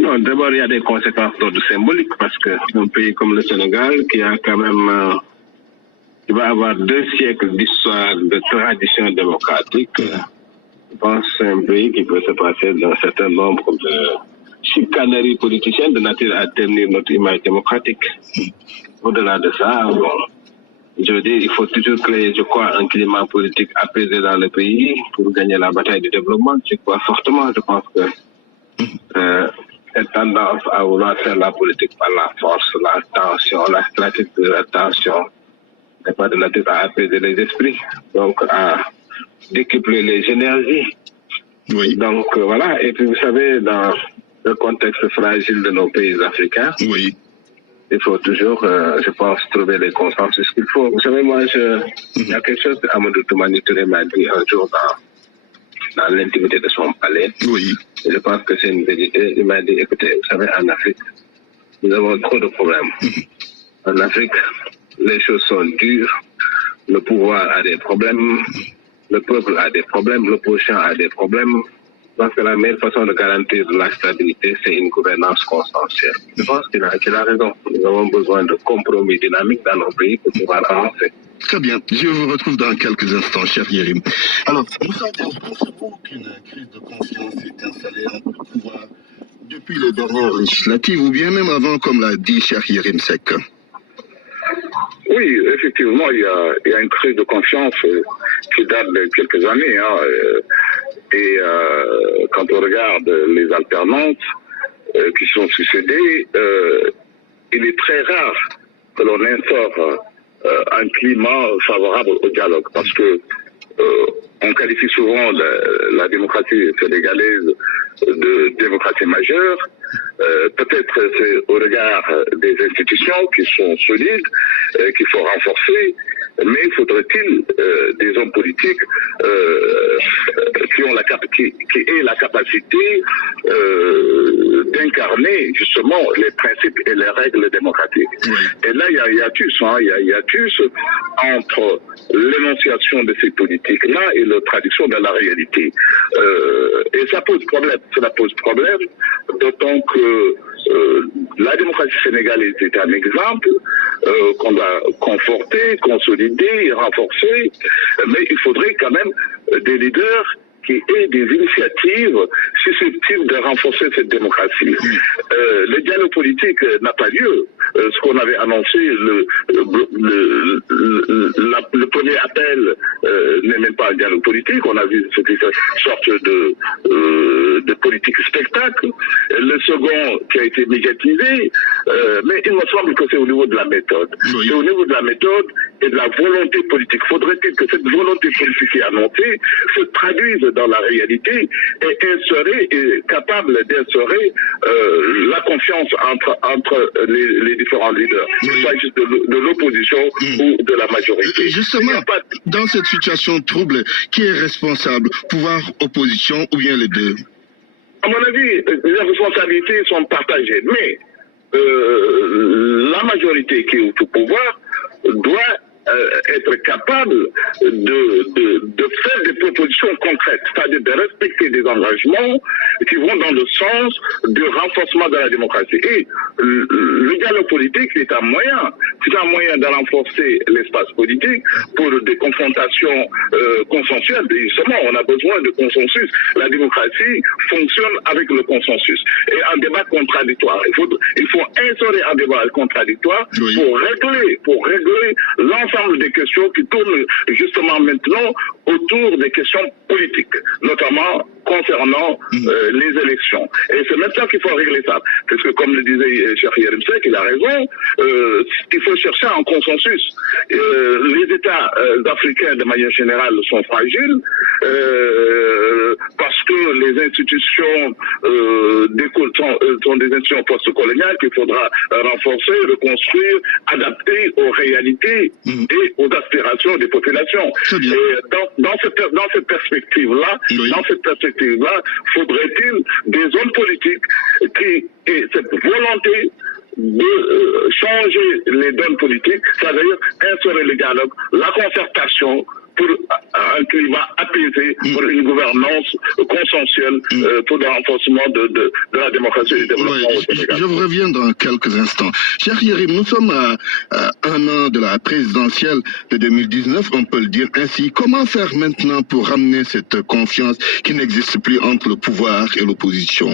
Non, d'abord, il y a des conséquences d'ordre symbolique parce qu'un pays comme le Sénégal, qui a quand même, qui va avoir 2 siècles d'histoire de tradition démocratique, je pense que c'est un pays qui peut se passer d'un certain nombre de chicaneries politiciennes de nature à tenir notre image démocratique. Au-delà de ça, bon, je veux dire, il faut toujours créer, je crois, un climat politique apaisé dans le pays pour gagner la bataille du développement. Je crois fortement, je pense que cette tendance à vouloir faire la politique par la force, la tension, la stratégie de la tension n'est pas de nature à apaiser les esprits, donc à décupler les énergies. Oui. Donc voilà, et puis vous savez, dans le contexte fragile de nos pays africains, oui. Il faut toujours, je pense, trouver les consensus qu'il faut. Vous savez, moi, il y a quelque chose qu'Amadou Toumani Touré m'a dit un jour dans l'intimité de son palais. Oui. Et je pense que c'est une vérité. Il m'a dit, écoutez, vous savez, en Afrique, nous avons trop de problèmes. En Afrique, les choses sont dures. Le pouvoir a des problèmes. Le peuple a des problèmes. L'opposition a des problèmes. Parce que la meilleure façon de garantir la stabilité, c'est une gouvernance consensuelle. Je pense qu'il a raison. Nous avons besoin de compromis dynamiques dans nos pays pour pouvoir avancer. Très bien. Je vous retrouve dans quelques instants, cher Yérim. Alors, Moussa Diagne, pensez-vous qu'une crise de confiance est installée entre le pouvoir depuis les dernières législatives ou bien même avant, comme l'a dit cher Yérim Seck? Oui, effectivement, il y a une crise de confiance qui date de quelques années. Et quand on regarde les alternances qui sont succédées, il est très rare que l'on instaure un climat favorable au dialogue, parce que on qualifie souvent la démocratie sénégalaise de démocratie majeure. Peut-être c'est au regard des institutions qui sont solides, qu'il faut renforcer, mais faudrait-il des hommes politiques qui aient la capacité d'incarner justement les principes et les règles démocratiques. Et là, il y a un hiatus entre l'énonciation de ces politiques-là et leur traduction dans la réalité. Et ça pose problème. Cela pose problème, d'autant que la démocratie sénégalaise est un exemple qu'on doit conforter, consolider, renforcer, mais il faudrait quand même des leaders qui aient des initiatives susceptibles de renforcer cette démocratie. Le dialogue politique n'a pas lieu. Ce qu'on avait annoncé, le premier appel n'est même pas un dialogue politique. On a vu cette sorte de politique spectacle. Le second qui a été médiatisé, mais il me semble que c'est au niveau de la méthode. Oui. C'est au niveau de la méthode et de la volonté politique. Faudrait-il que cette volonté politique qui est annoncée se traduise dans la réalité et capable d'instaurer la confiance entre les différents leaders, qu'il s'agisse de l'opposition ou de la majorité. Justement, dans cette situation trouble, qui est responsable? Pouvoir, opposition ou bien les deux? À mon avis, les responsabilités sont partagées, mais la majorité qui est au pouvoir doit être capable de faire des propositions concrètes, c'est-à-dire de respecter des engagements qui vont dans le sens du renforcement de la démocratie. Et le dialogue politique est un moyen de renforcer l'espace politique pour des confrontations consensuelles. Justement, on a besoin de consensus. La démocratie fonctionne avec le consensus. Et un débat contradictoire. Il faut instaurer un débat contradictoire pour régler l'ensemble des questions qui tournent justement maintenant autour des questions politiques, notamment concernant les élections. Et c'est maintenant qu'il faut régler ça. Parce que comme le disait Cheikh Yérim Seck, il a raison, il faut chercher un consensus. Les États africains de manière générale sont fragiles parce que les institutions sont des institutions post-coloniales qu'il faudra renforcer, reconstruire, adapter aux réalités et aux aspirations des populations. Et dans cette perspective-là, faudrait-il des hommes politiques qui aient cette volonté de changer les bonne politique, c'est-à-dire instaurer le dialogue, la concertation, pour un climat apaisé, pour une gouvernance consensuelle, pour le renforcement de la démocratie et du développement au Sénégal. Je vous reviens dans quelques instants. Cher Yérim, nous sommes à un an de la présidentielle de 2019, on peut le dire ainsi. Comment faire maintenant pour ramener cette confiance qui n'existe plus entre le pouvoir et l'opposition?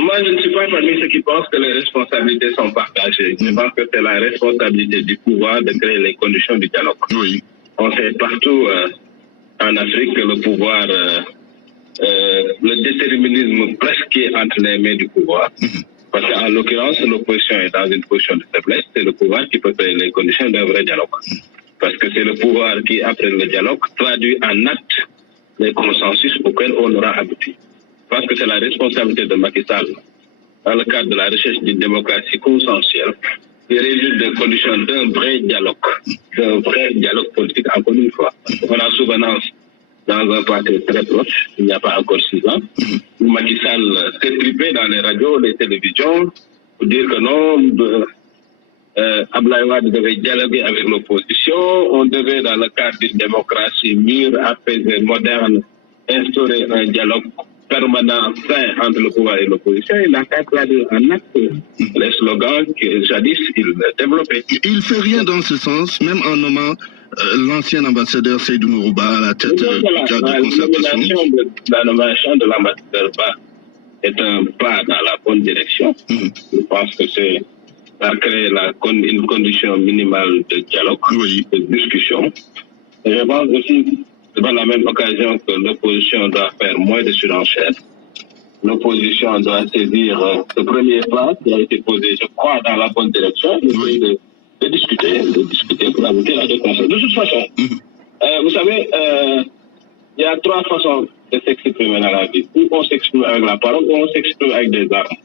Moi, je ne suis pas parmi ceux qui pensent que les responsabilités sont partagées. Je pense que c'est la responsabilité du pouvoir de créer les conditions du dialogue. Oui. On sait partout en Afrique que le pouvoir, le déterminisme presque est entre les mains du pouvoir. Parce qu'en l'occurrence, l'opposition est dans une position de faiblesse. C'est le pouvoir qui peut créer les conditions d'un vrai dialogue. Parce que c'est le pouvoir qui, après le dialogue, traduit en acte les consensus auxquels on aura abouti. Parce que c'est la responsabilité de Macky Sall, dans le cadre de la recherche d'une démocratie consensuelle, de réunir des conditions d'un vrai dialogue politique, encore une fois. On a souvenance dans un passé très proche, il n'y a pas encore 6 ans, où Macky Sall s'est trippé dans les radios, les télévisions, pour dire que non, Abdoulaye Wade devait dialoguer avec l'opposition, on devait, dans le cadre d'une démocratie mûre, apaisée, moderne, instaurer un dialogue permanent, sain entre le pouvoir et l'opposition. Il n'a qu'à traduire en acte les slogans que jadis il développait. Il ne fait rien dans ce sens, même en nommant l'ancien ambassadeur Seydou Nourouba à la tête du cadre de concertation. La nomination de l'ambassadeur Ba est un pas dans la bonne direction. Je pense que c'est à créer une condition minimale de dialogue, de discussion. Et je pense aussi, par la même occasion, que l'opposition doit faire moins de surenchères. L'opposition doit saisir ce premier pas qui a été posé, je crois, dans la bonne direction, de discuter pour aboutir à des consensus. De toute façon, vous savez, il y a 3 façons de s'exprimer dans la vie. Ou on s'exprime avec la parole, ou on s'exprime avec des armes.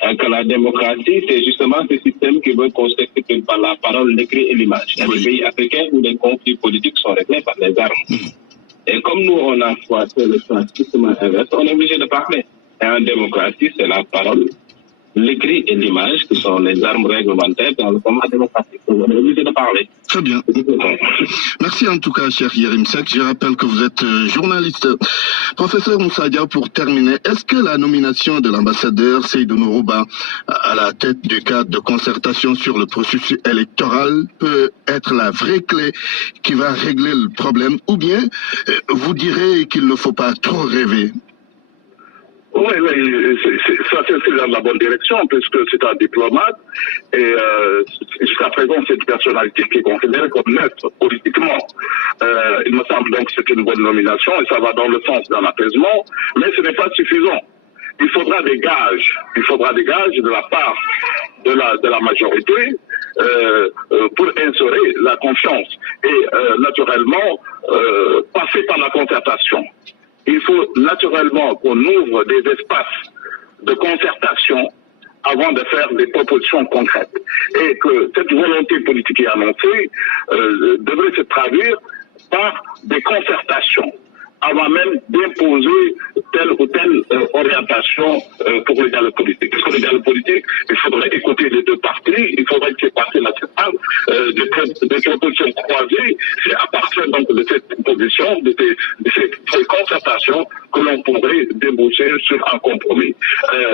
Que la démocratie, c'est justement ce système qui veut qu'on s'exprime par la parole, l'écrit et l'image. Il y a des pays africains où les conflits politiques sont réglés par les armes. Et comme nous, on a choisi le système inverse, on est obligé de parler. Et en démocratie, c'est la parole, l'écrit et l'image qui sont les armes réglementaires dans le format démocratique. On est obligé de parler. Très bien. Merci en tout cas, cher Yérim Seck. Je rappelle que vous êtes journaliste. Professeur Moussa Diaw, pour terminer, est-ce que la nomination de l'ambassadeur Seydou Nourouba à la tête du cadre de concertation sur le processus électoral peut être la vraie clé qui va régler le problème, ou bien vous direz qu'il ne faut pas trop rêver? Oui, ça c'est dans la bonne direction, puisque c'est un diplomate, et jusqu'à présent, c'est une personnalité qui est considérée comme neutre politiquement. Il me semble donc que c'est une bonne nomination, et ça va dans le sens d'un apaisement, mais ce n'est pas suffisant. Il faudra des gages de la part de la majorité pour instaurer la confiance, et naturellement, passer par la concertation. Il faut naturellement qu'on ouvre des espaces de concertation avant de faire des propositions concrètes. Et que cette volonté politique qui est annoncée devrait se traduire par des concertations avant même d'imposer telle ou telle orientation pour le dialogue politique. Parce que le dialogue politique, il faudrait écouter les 2 parties, il faudrait que ces parties nationales, des propositions croisées, c'est à partir donc de cette proposition, de ces concertations, que l'on pourrait déboucher sur un compromis.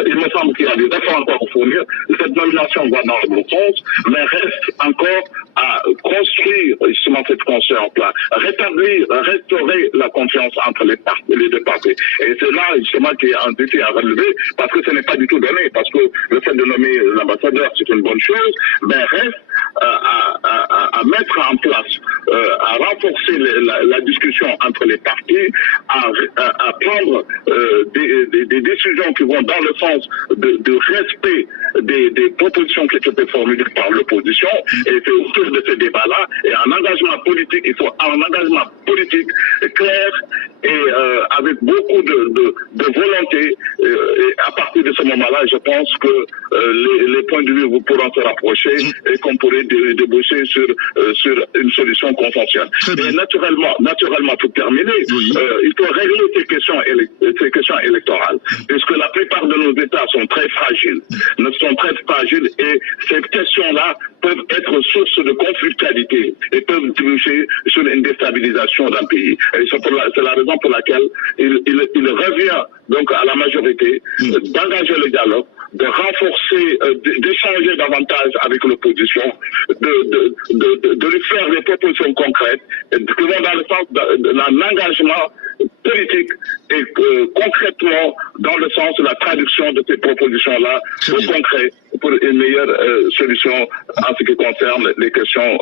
Il me semble qu'il y a des efforts encore à fournir. Cette nomination va dans le bon sens, mais reste encore à construire justement cette conscience-là, restaurer la confiance entre les 2 parties. Et c'est là justement qu'il y a un défi à relever, parce que ce n'est pas du tout donné, parce que le fait de nommer l'ambassadeur, c'est une bonne chose, mais reste à mettre en place, à renforcer la discussion entre les parties, à prendre des décisions qui vont dans le sens de respect des propositions qui étaient formulées par l'opposition. Et c'est autour de ce débat-là, et un engagement politique, il faut un engagement politique clair et avec beaucoup de volonté, et à partir de ce moment-là, je pense que les points de vue pourront se rapprocher et qu'on pourrait déboucher sur une solution consensuelle. Et naturellement, pour terminer, il faut régler ces questions électorales, puisque la plupart de nos États sont très fragiles, et ces questions-là peuvent être source de conflictualité et peuvent déboucher sur une déstabilisation d'un pays. Et c'est la raison pour laquelle il revient donc à la majorité d'engager le dialogue, de renforcer, d'échanger davantage avec l'opposition, de lui faire des propositions concrètes qui vont dans le sens d'un engagement politique et concrètement dans le sens de la traduction de ces propositions-là au concret pour une meilleure solution en ce qui concerne les questions